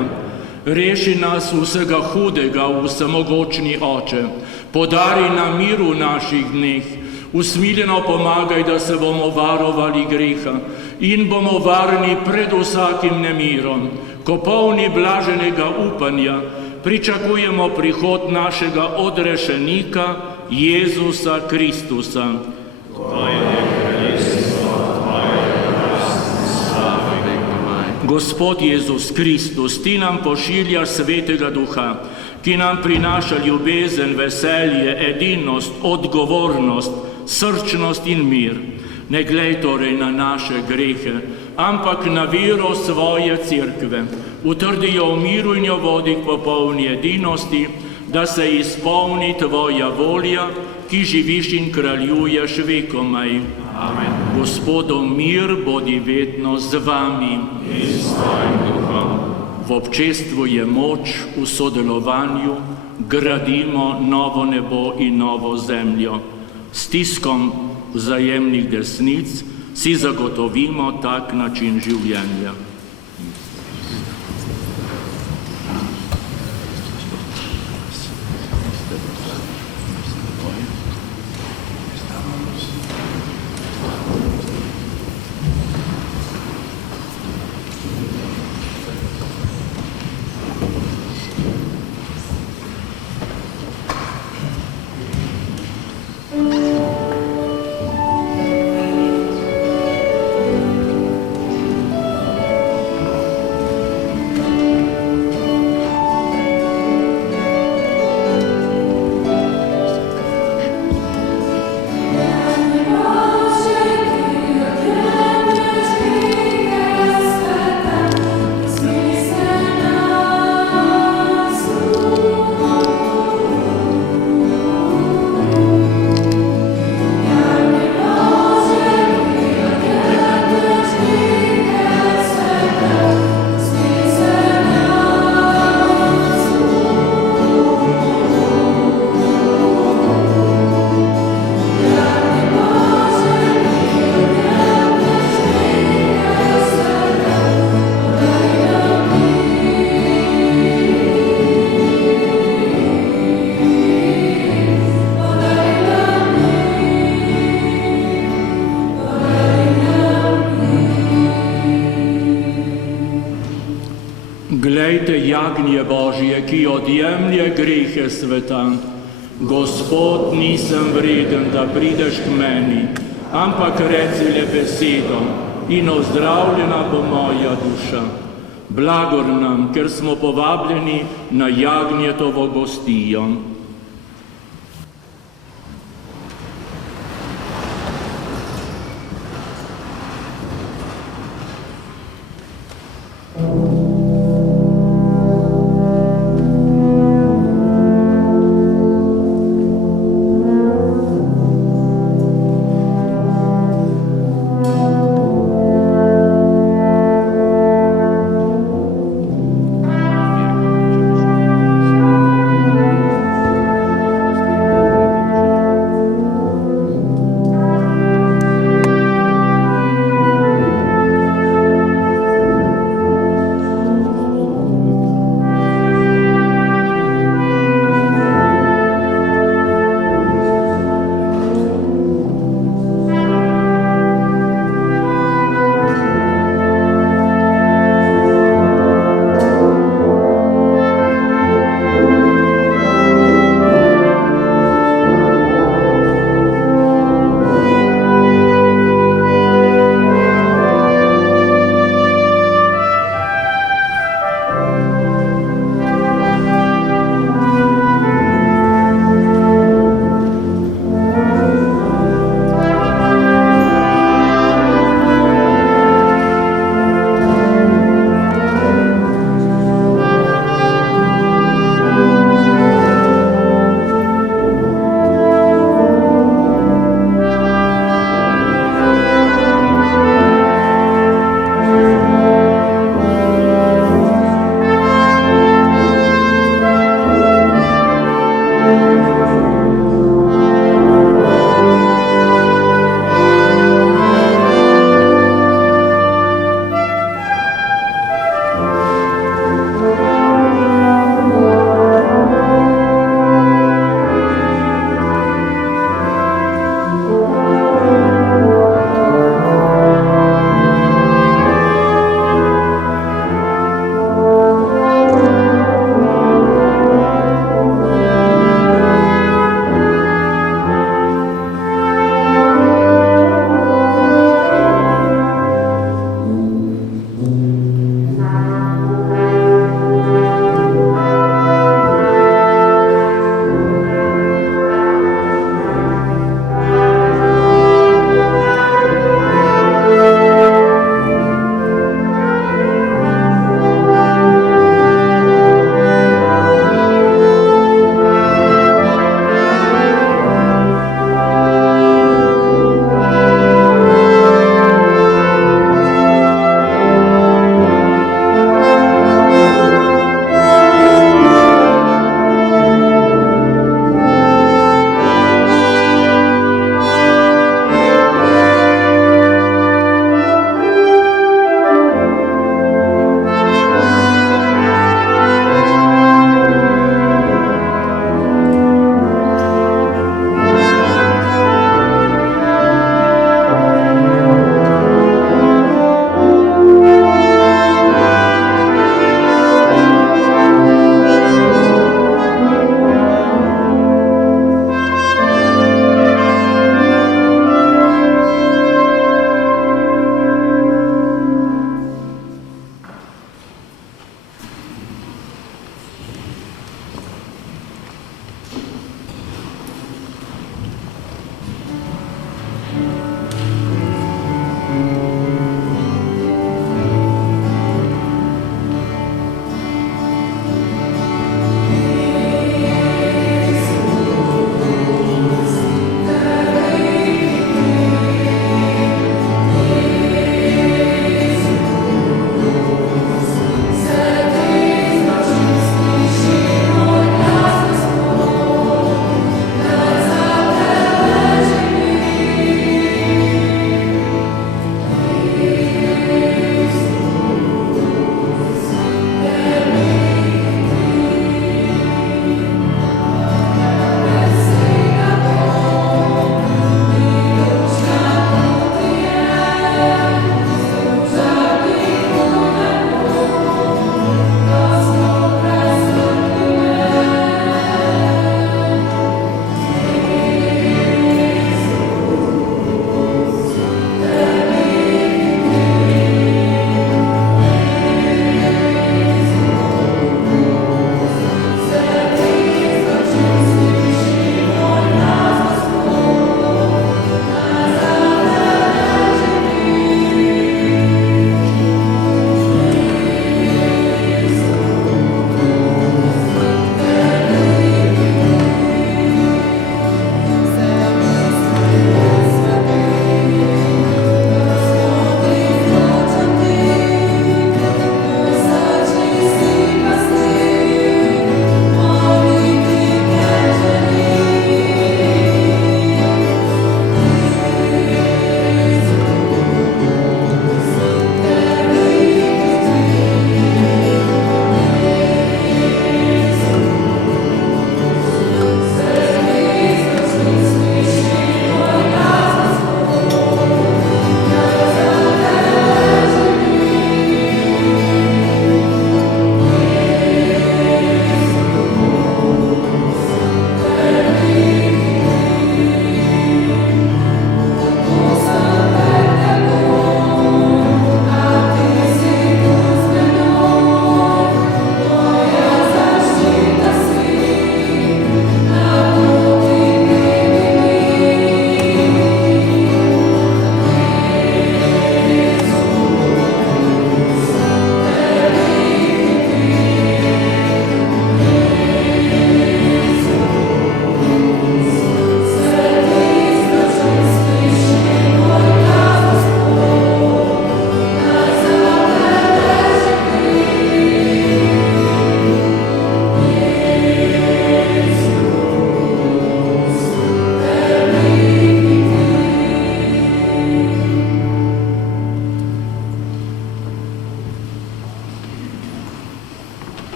Reši nas vsega hudega, vsemogočni Oče. Podari nam mir v naših dneh. Usmiljeno pomagaj, da se bomo varovali greha in bomo varni pred vsakim nemirom. Ko polni blaženega upanja, pričakujemo prihod našega odrešenika, Jezusa Kristusa. Gospod Jezus Kristus, Ti nam pošiljaš Svetega Duha, ki nam prinaša ljubezen, veselje, edinost, odgovornost, srčnost in mir. Ne glej torej na naše grehe, ampak na vero svoje cerkve. Utrdi jo v miru in jo vodi k popolni edinosti, da se izpolni Tvoja volja, ki živiš in kraljuješ vekomaj. Amen. Gospodov mir bodi vedno z vami. In s tvojim duhom. V občestvu je moč, v sodelovanju gradimo novo nebo in novo zemljo. S tiskom vzajemnih desnic si zagotovimo tak način življenja. Glejte jagnje Božje, ki odjemlje grehe sveta. Gospod, nisem vreden, da prideš k meni, ampak reci le besedo in ozdravljena bo moja duša. Blagor nam, ker smo povabljeni na jagnjetovo gostijo.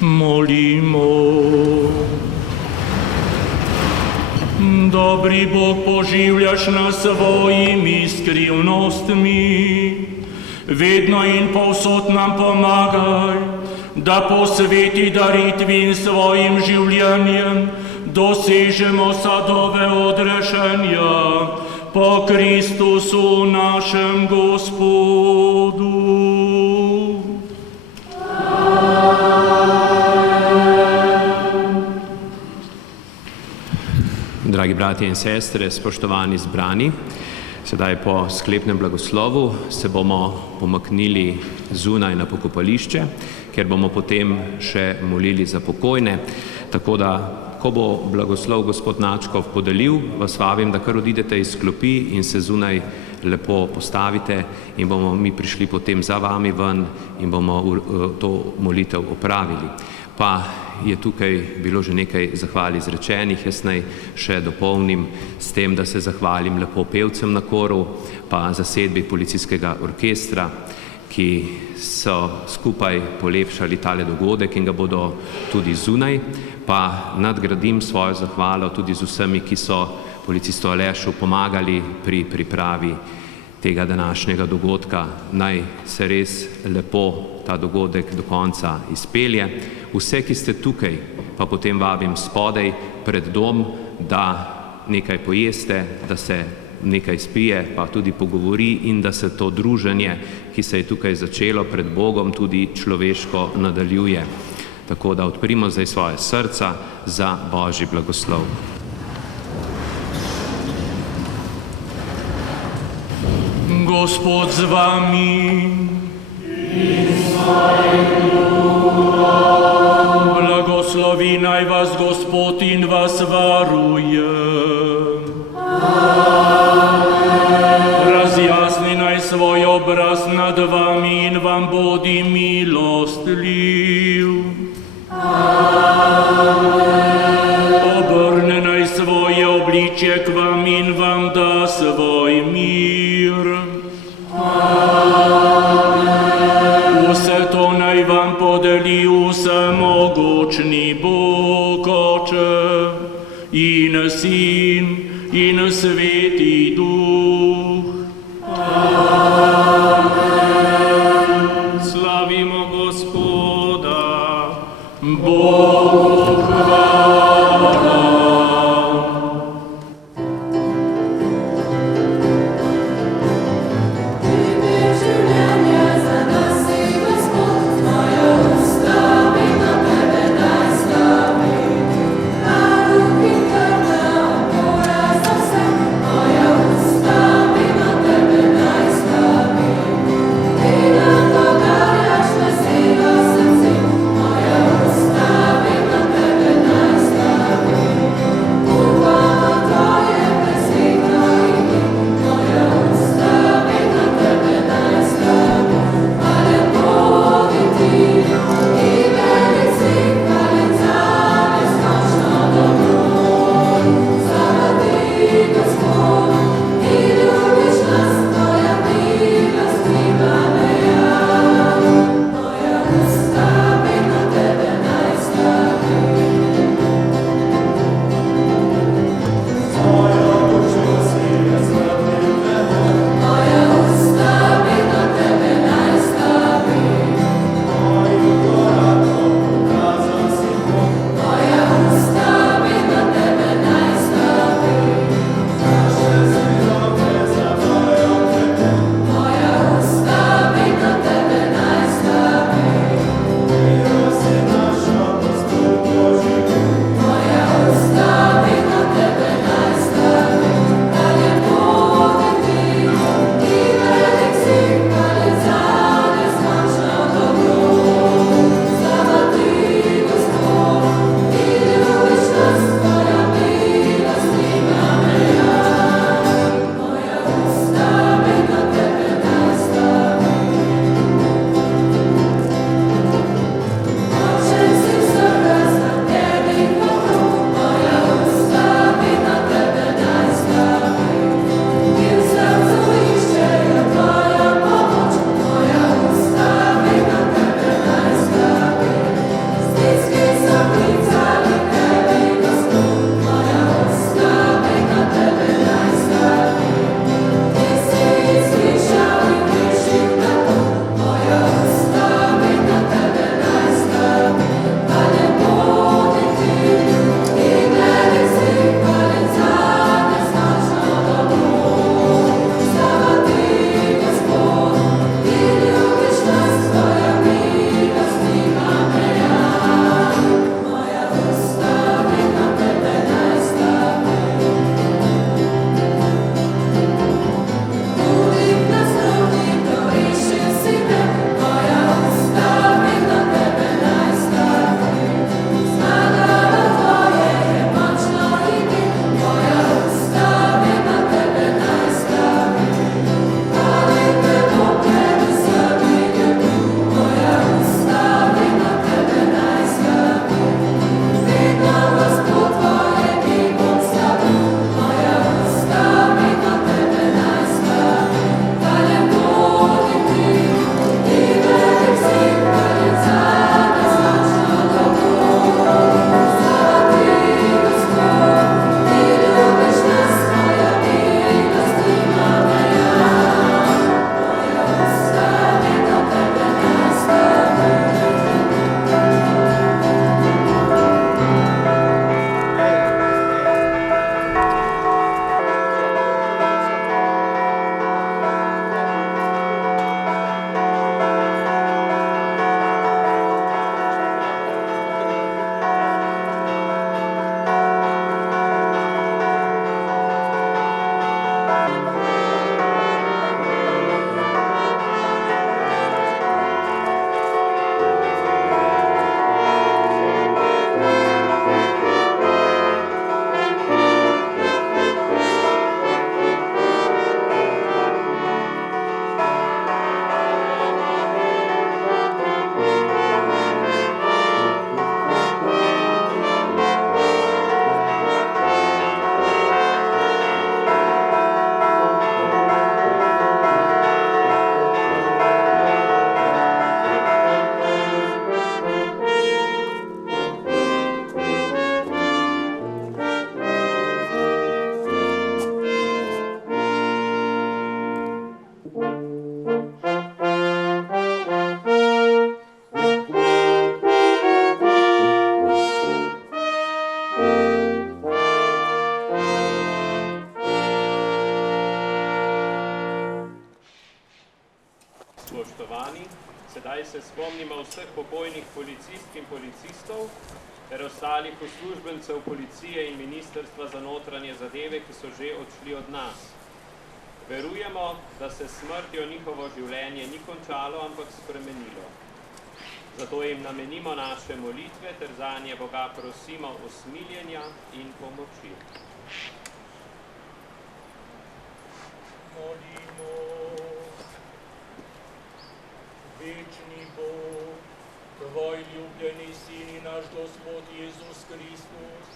Molimo. Dobri Bog, poživljaš nas svojimi skrivnostmi, vedno in povsod nam pomagaj, da po sveti daritvi in svojim življenjem dosežemo sadove odrešenja po Kristusu našem Gospodu. Dragi bratje in sestre, spoštovani zbrani, sedaj po sklepnem blagoslovu se bomo pomaknili zunaj na pokopališče, ker bomo potem še molili za pokojne. Tako da, ko bo blagoslov gospod Načkov podelil, vas vabim, da kar odidete iz klopi in se zunaj lepo postavite in bomo mi prišli potem za vami ven in bomo to molitev opravili. Pa je tukaj bilo že nekaj zahval izrečenih, jaz naj še dopolnim s tem, da se zahvalim lepo pevcem na koru, pa zasedbi policijskega orkestra, ki so skupaj polepšali tale dogodek in ga bodo tudi zunaj, pa nadgradim svojo zahvalo tudi z vsemi, ki so policistu Alešu pomagali pri pripravi tega današnjega dogodka. Naj se res lepo ta dogodek do konca izpelje. Vse, ki ste tukaj, pa potem vabim spodaj pred dom, da nekaj pojeste, da se nekaj spije, pa tudi pogovori in da se to druženje, ki se je tukaj začelo pred Bogom, tudi človeško nadaljuje. Tako da odprimo zdaj svoje srca za Božji blagoslov. Gospod z vami. Blagoslovi naj vas Gospod in vas varuje. Razjasni naj svoj obraz nad vami in vam bodi milostljiv. Obrne naj svoje obličje k vam in vam da svoj mir. Vse to naj vam podeli vsemogočni Bog, Oče in Sin in Sveti Duh. Amen. Slavimo Gospoda. Bogu hvala. Moja usta by na tebe Spoštovani, sedaj se spomnimo vseh pokojnih policistk in policistov ter ostalih uslužbencev policije in Ministrstva za notranje zadeve, ki so že odšli od nas. Verujemo, da se s smrtjo njihovo življenje ni končalo, ampak spremenilo. Zato jim namenimo naše molitve ter zanje Boga prosimo usmiljenja in pomoči. Molimo. Večni Bog, Tvoj ljubljeni Sin in naš Gospod Jezus Kristus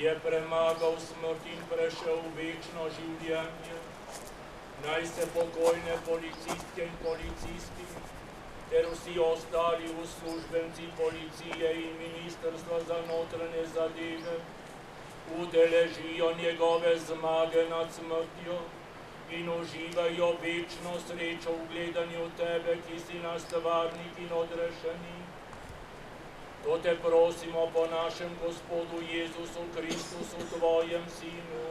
je premagal smrt in prešel v večno življenje. Naj se pokojne policistke in policisti ter vsi ostali uslužbenci policije in Ministrstva za notranje zadeve udeležijo njegove zmage nad smrtjo in uživajo večno srečo v gledanju Tebe, ki si naš stvarnik in odrešenik. To te prosimo po našem Gospodu Jezusu Kristusu, Tvojem Sinu,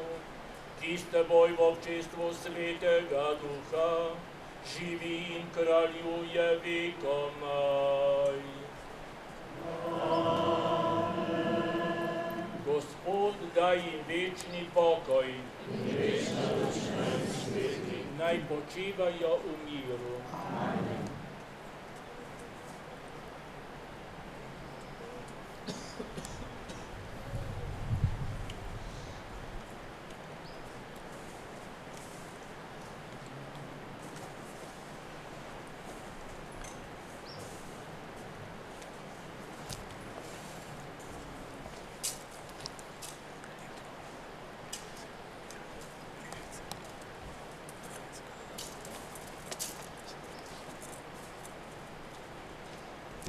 ki s Teboj v občestvu Svetega Duha živi in kraljuje vekomaj. Gospod, daj jim večni pokoj, naj počivajo v miru. Amen.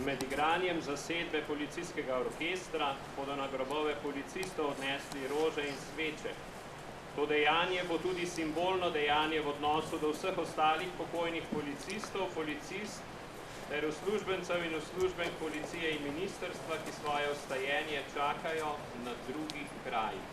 med igranjem zasedbe policijskega orkestra bodo na grobove policistov odnesli rože in sveče. To dejanje bo tudi simbolno dejanje v odnosu do vseh ostalih pokojnih policistov, policist ter uslužbencev in uslužbenk policije in ministrstva, ki svoje ostajenje čakajo na drugih krajih.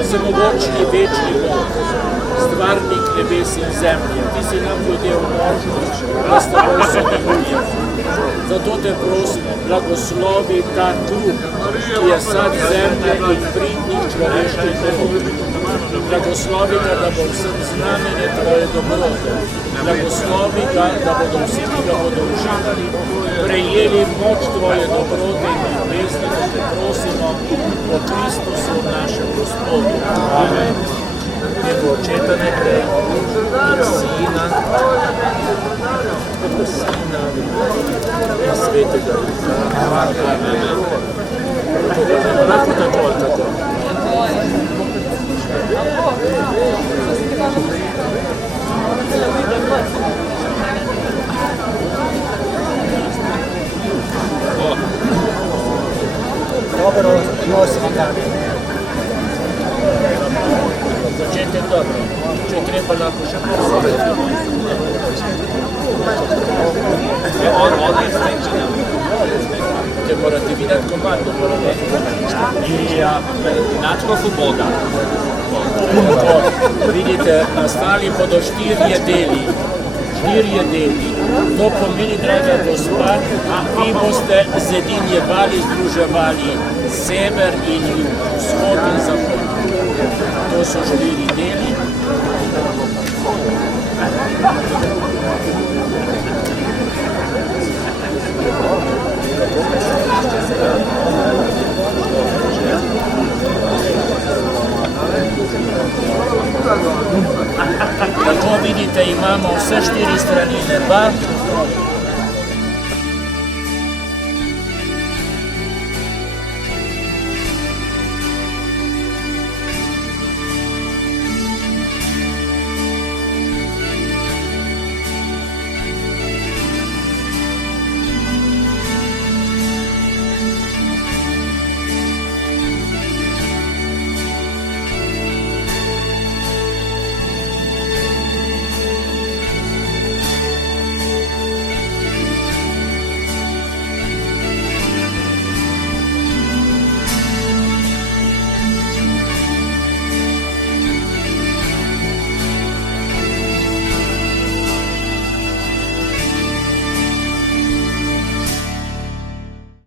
Vsemogočni, večni Bog, stvarnik nebes in zemlje, ti si nam podel možnost, da s teboj sodelujemo. Zato te prosimo, blagoslovi ta kruh, ki je sad zemlje in pridnih človeških delov. Blagoslovi ga, da bo vsem znamenje tvoje dobrote. Blagoslovi ga, da bodo vsi, ki ga bodo uživali, prejeli moč tvoje dobrote in ljubezni, da te prosimo po Kristusu našem Gospodu. Amen. Nego Očeta naprej in Sina in Svetega Duha. Amen. Lahko tako ali tako. Dobro, nosim dan. Začetek dobro. Če treba, lahko še te morate videti komando. Nadškofu Boga. Vidite, nastali bodo štirje deli. To pomeni, draga gospa, vi boste zedinjevali, združevali sever in jug, vzhod in zahod. To so 4 deli. Tako vidite, imamo vse 4 strani neba,